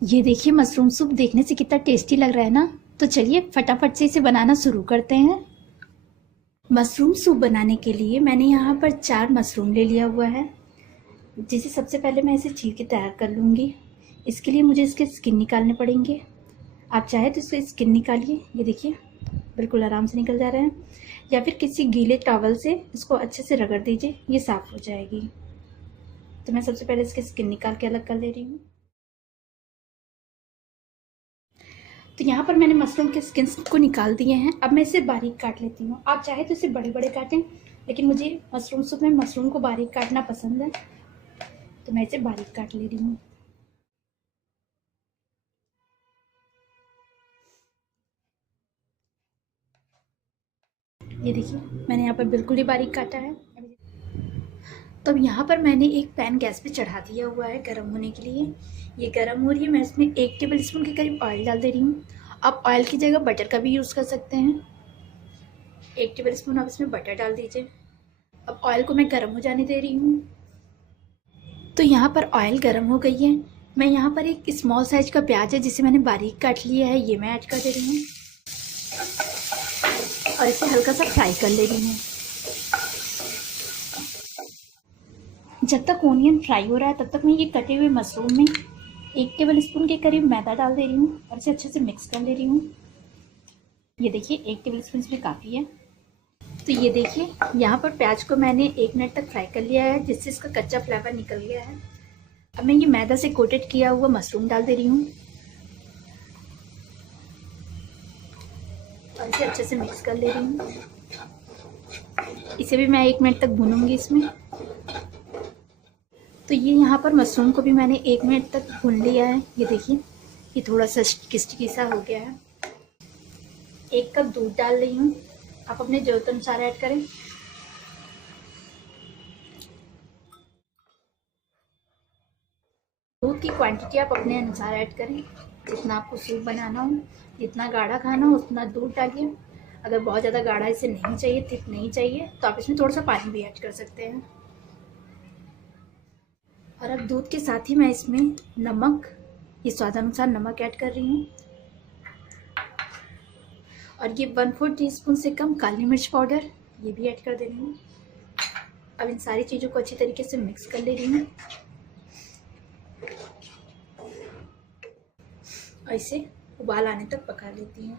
ये देखिए mushroom soup देखने से कितना टेस्टी लग रहा है ना। तो चलिए फटाफट से इसे बनाना शुरू करते हैं। मशरूम सूप बनाने के लिए मैंने यहाँ पर 4 मशरूम ले लिया हुआ है, जिसे सबसे पहले मैं इसे छील के तैयार कर लूँगी। इसके लिए मुझे इसके स्किन निकालने पड़ेंगे। आप चाहे तो इसके स्किन निकालिए, ये देखिए बिल्कुल आराम से निकल जा रहे हैं, या फिर किसी गीले टॉवल से इसको अच्छे से रगड़ दीजिए, ये साफ़ हो जाएगी। तो मैं सबसे पहले इसके स्किन निकाल के अलग कर ले रही हूँ। तो यहाँ पर मैंने मशरूम के स्किन्स को निकाल दिए हैं। अब मैं इसे बारीक काट लेती हूँ। आप चाहे तो इसे बड़े बड़े काटें, लेकिन मुझे मशरूम सूप में मशरूम को बारीक काटना पसंद है, तो मैं इसे बारीक काट ले रही हूँ। ये देखिए मैंने यहाँ पर बिल्कुल ही बारीक काटा है। तब यहाँ पर मैंने एक पैन गैस पे चढ़ा दिया हुआ है गर्म होने के लिए। ये गर्म हो रही है। मैं इसमें 1 टेबल स्पून के करीब ऑयल डाल दे रही हूँ। आप ऑयल की जगह बटर का भी यूज़ कर सकते हैं। 1 टेबल स्पून आप इसमें बटर डाल दीजिए। अब ऑयल को मैं गर्म हो जाने दे रही हूँ। तो यहाँ पर ऑयल गर्म हो गई है। मैं यहाँ पर एक स्मॉल साइज का प्याज है जिसे मैंने बारीक काट लिया है, ये मैं ऐड कर दे रही हूँ और इसे हल्का सा फ्राई कर ले रही हूँ। जब तक ओनियन फ्राई हो रहा है तब तक मैं ये कटे हुए मशरूम में 1 टेबल स्पून के करीब मैदा डाल दे रही हूँ और इसे अच्छे से मिक्स कर ले रही हूँ। ये देखिए 1 टेबल स्पून इसमें काफ़ी है। तो ये देखिए यहाँ पर प्याज को मैंने 1 मिनट तक फ्राई कर लिया है, जिससे इसका कच्चा फ्लेवर निकल गया है। अब मैं ये मैदा से कोटेड किया हुआ मशरूम डाल दे रही हूँ और इसे अच्छे से मिक्स कर ले रही हूँ। इसे भी मैं 1 मिनट तक भूनूंगी इसमें। तो ये यहाँ पर मशरूम को भी मैंने 1 मिनट तक भून लिया है। ये देखिए ये थोड़ा सा स्टिकी सा हो गया है। 1 कप दूध डाल रही हूँ, आप अपने ज़रूरत अनुसार ऐड करें। दूध की क्वांटिटी आप अपने अनुसार ऐड करें, जितना आपको सूप बनाना हो, जितना गाढ़ा खाना हो उतना दूध डालिए। अगर बहुत ज़्यादा गाढ़ा इसे नहीं चाहिए, थिक नहीं चाहिए, तो आप इसमें थोड़ा सा पानी भी ऐड कर सकते हैं। और अब दूध के साथ ही मैं इसमें नमक, ये स्वादानुसार नमक ऐड कर रही हूँ और ये 1/4 टीस्पून से कम काली मिर्च पाउडर, ये भी ऐड कर दे रही हूँ। अब इन सारी चीज़ों को अच्छी तरीके से मिक्स कर ले रही हूँ और इसे उबाल आने तक पका लेती हूँ।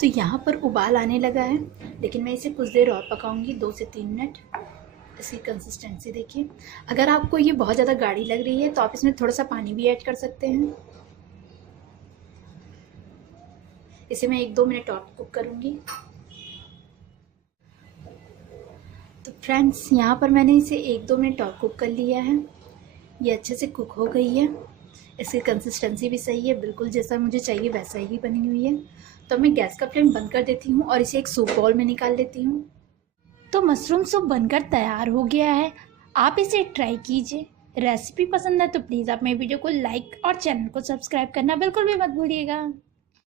तो यहाँ पर उबाल आने लगा है, लेकिन मैं इसे कुछ देर और पकाऊंगी, 2 से 3 मिनट। इसकी कंसिस्टेंसी देखिए। अगर आपको ये बहुत ज़्यादा गाढ़ी लग रही है तो आप इसमें थोड़ा सा पानी भी ऐड कर सकते हैं। इसे मैं 1-2 मिनट और कुक करूँगी। तो फ्रेंड्स यहाँ पर मैंने इसे 1-2 मिनट और कुक कर लिया है। ये अच्छे से कुक हो गई है। इसकी कंसिस्टेंसी भी सही है, बिल्कुल जैसा मुझे चाहिए वैसा ही बनी हुई है। तो मैं गैस का फ्लेम बंद कर देती हूँ और इसे एक सूप बाउल में निकाल लेती हूँ। तो मशरूम सूप बनकर तैयार हो गया है। आप इसे ट्राई कीजिए। रेसिपी पसंद है तो प्लीज़ आप मेरे वीडियो को लाइक और चैनल को सब्सक्राइब करना बिल्कुल भी मत भूलिएगा।